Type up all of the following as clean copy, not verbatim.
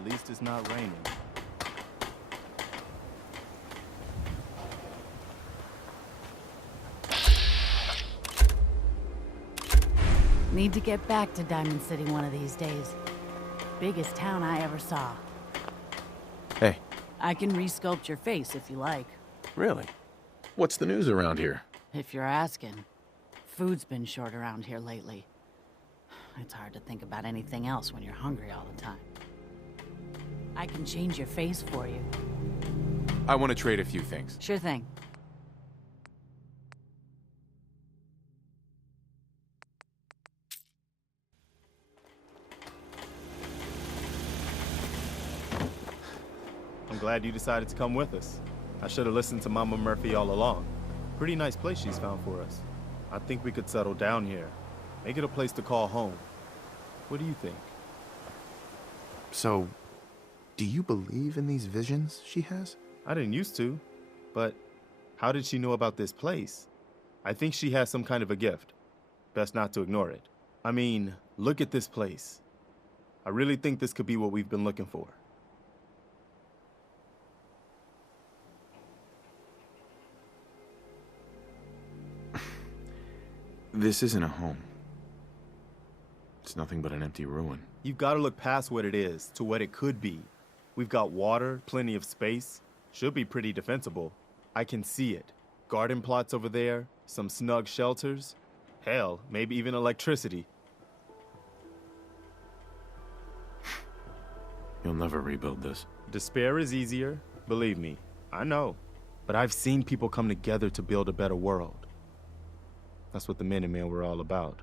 At least it's not raining. Need to get back to Diamond City one of these days. Biggest town I ever saw. Hey. I can resculpt your face if you like. Really? What's the news around here? If you're asking. Food's been short around here lately. It's hard to think about anything else when you're hungry all the time. I can change your face for you. I want to trade a few things. Sure thing. I'm glad you decided to come with us. I should have listened to Mama Murphy all along. Pretty nice place she's found for us. I think we could settle down here. Make it a place to call home. What do you think? So, do you believe in these visions she has? I didn't used to, but how did she know about this place? I think she has some kind of a gift. Best not to ignore it. I mean, look at this place. I really think this could be what we've been looking for. This isn't a home. It's nothing but an empty ruin. You've got to look past what it is to what it could be. We've got water, plenty of space. Should be pretty defensible. I can see it. Garden plots over there, some snug shelters. Hell, maybe even electricity. You'll never rebuild this. Despair is easier, believe me. I know. But I've seen people come together to build a better world. That's what the Minutemen were all about,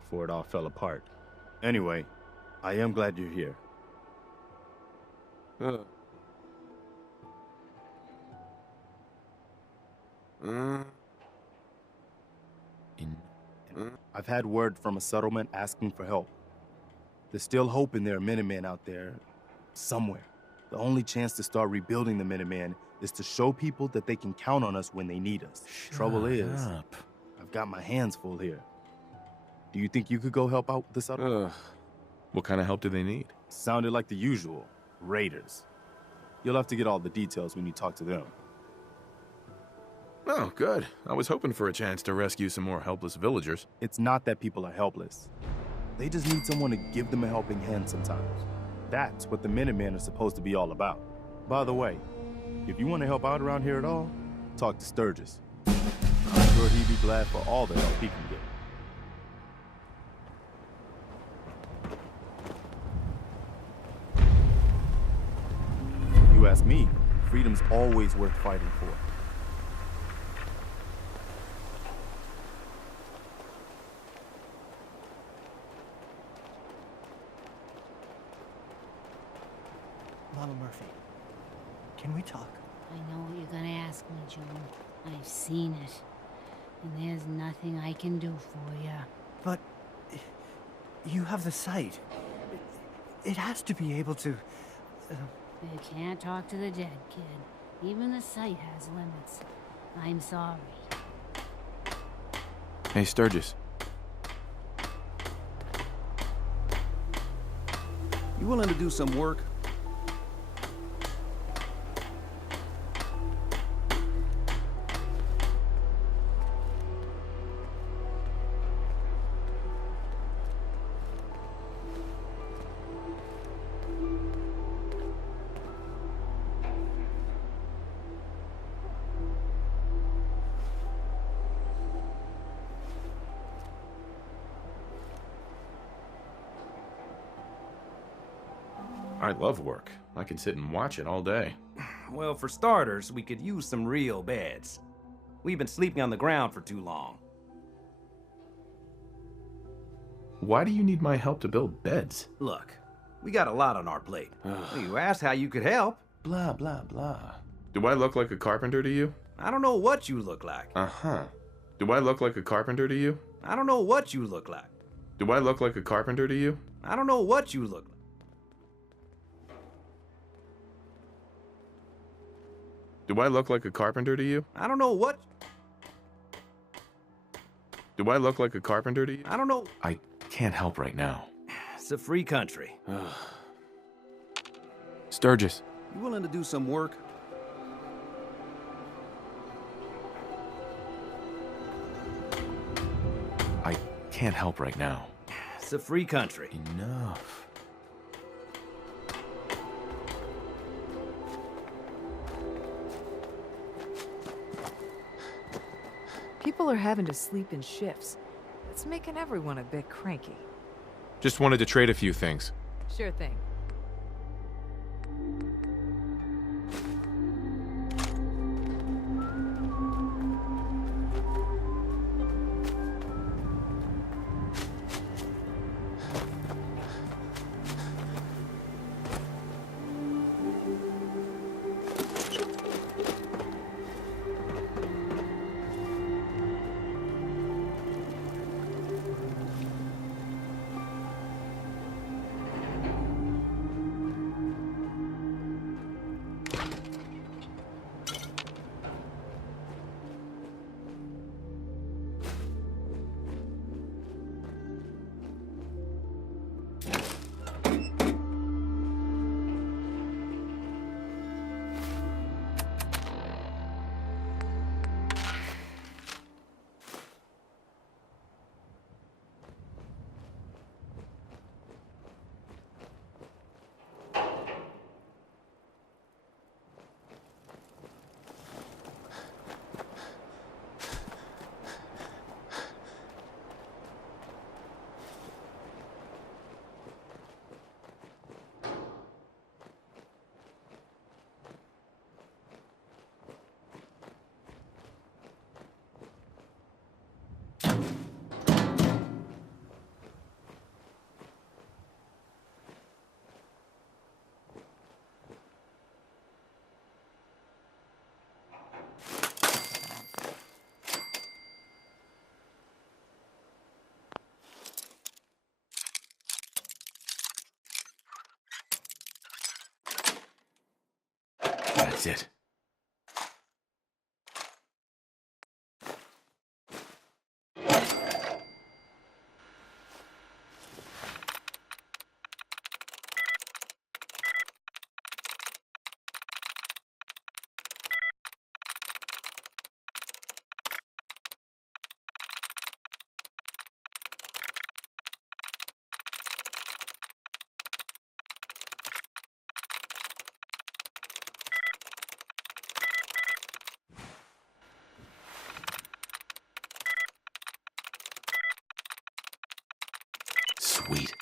before it all fell apart. Anyway, I am glad you're here. I've had word from a settlement asking for help. There's still hope in there are Minutemen out there, somewhere. The only chance to start rebuilding the Minutemen is to show people that they can count on us when they need us. Trouble is, I've got my hands full here. Do you think you could go help out the settlement? What kind of help do they need? Sounded like the usual. Raiders. You'll have to get all the details when you talk to them. Oh, good. I was hoping for a chance to rescue some more helpless villagers. It's not that people are helpless. They just need someone to give them a helping hand sometimes. That's what the Minutemen are supposed to be all about. By the way, if you want to help out around here at all, talk to Sturgis. I'm sure he'd be glad for all the help he can get. You ask me, freedom's always worth fighting for. Mama Murphy, can we talk? I know what you're gonna ask me, Joan. I've seen it. And there's nothing I can do for you. But you have the sight. It has to be able to... You can't talk to the dead, kid. Even the sight has limits. I'm sorry. Hey, Sturgis. You willing to do some work? I love work. I can sit and watch it all day. Well, for starters, we could use some real beds. We've been sleeping on the ground for too long. Why do you need my help to build beds? Look, we got a lot on our plate. You asked how you could help. Blah, blah, blah. Do I look like a carpenter to you? I don't know what you look like. Uh-huh. Do I look like a carpenter to you? I don't know what you look like. Do I look like a carpenter to you? I don't know what you look like. Do I look like a carpenter to you? I don't know what... Do I look like a carpenter to you? I don't know. I can't help right now. It's a free country. Sturgis. You willing to do some work? I can't help right now. It's a free country. Enough. People are having to sleep in shifts. It's making everyone a bit cranky. Just wanted to trade a few things. Sure thing. That's it. Sweet.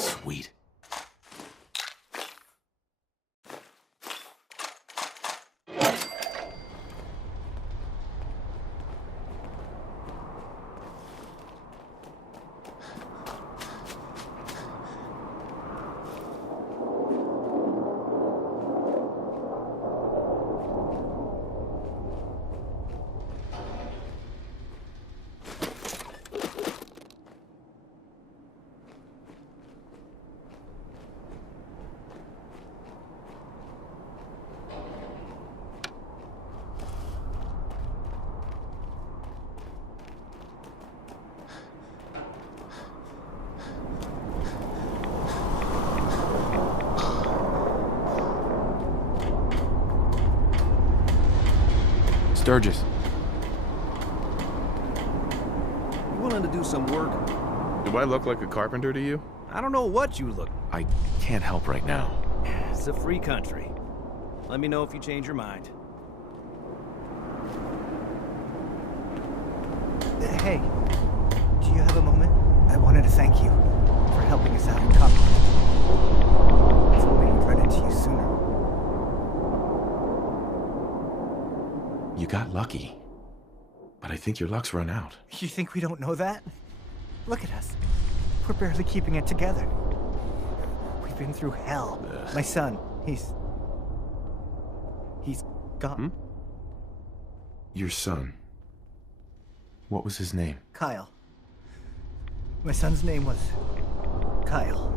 Sweet. Sturgis. You willing to do some work? Do I look like a carpenter to you? I don't know what you look. I can't help right now. It's a free country. Let me know if you change your mind. Hey, do you have a moment? I wanted to thank you for helping us out in combat. If only we'd run into you sooner. You got lucky. But I think your luck's run out. You think we don't know that? Look at us. We're barely keeping it together. We've been through hell. My son, he's gone. Your son. What was his name? Kyle. My son's name was Kyle.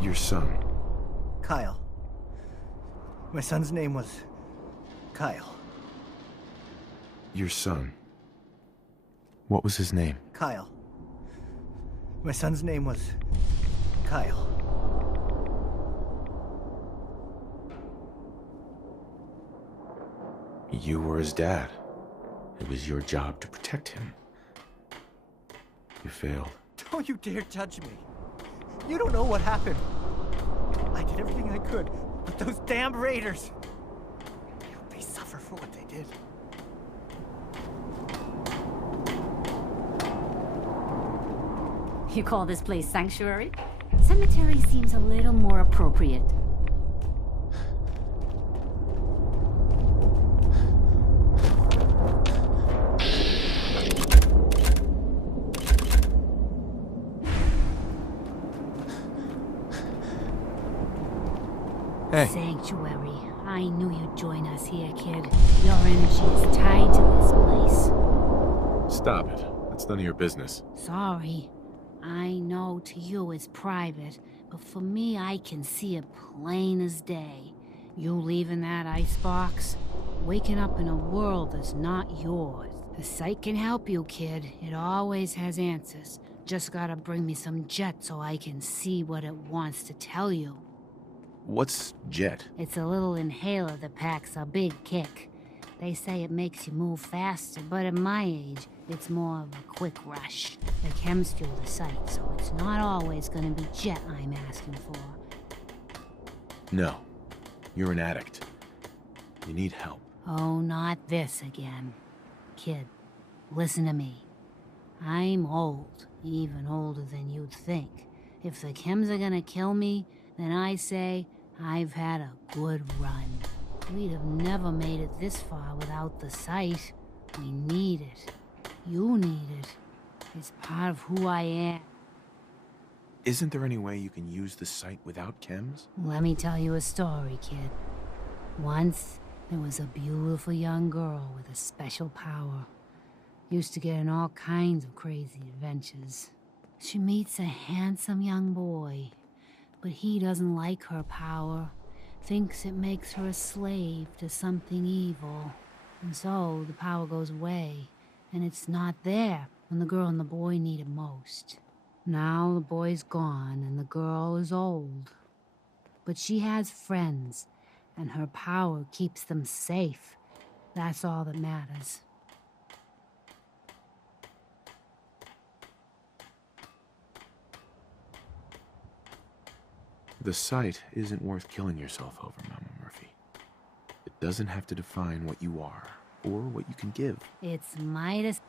Your son. Kyle. My son's name was Kyle. Your son. What was his name? Kyle. My son's name was Kyle. You were his dad. It was your job to protect him. You failed. Don't you dare touch me. You don't know what happened. I did everything I could, but those damn raiders. They suffer for what they did. You call this place sanctuary? Cemetery seems a little more appropriate. Hey. Sanctuary. I knew you'd join us here, kid. Your energy is tied to this place. Stop it. That's none of your business. Sorry. I know to you it's private, but for me I can see it plain as day. You leaving that icebox? Waking up in a world that's not yours. The site can help you, kid. It always has answers. Just gotta bring me some jet so I can see what it wants to tell you. What's jet? It's a little inhaler that packs a big kick. They say it makes you move faster, but at my age, it's more of a quick rush. The chems fuel the site, so it's not always gonna be jet I'm asking for. No. You're an addict. You need help. Oh, not this again. Kid, listen to me. I'm old, even older than you'd think. If the chems are gonna kill me, then I say I've had a good run. We'd have never made it this far without the site. We need it. You need it. It's part of who I am. Isn't there any way you can use the site without chems? Let me tell you a story, kid. Once, there was a beautiful young girl with a special power. Used to get in all kinds of crazy adventures. She meets a handsome young boy, but he doesn't like her power. Thinks it makes her a slave to something evil. And so the power goes away, and it's not there when the girl and the boy need it most. Now the boy's gone and the girl is old. But she has friends, and her power keeps them safe. That's all that matters. The site isn't worth killing yourself over, Mama Murphy. doesn't have to define what you are or what you can give. It's Midas.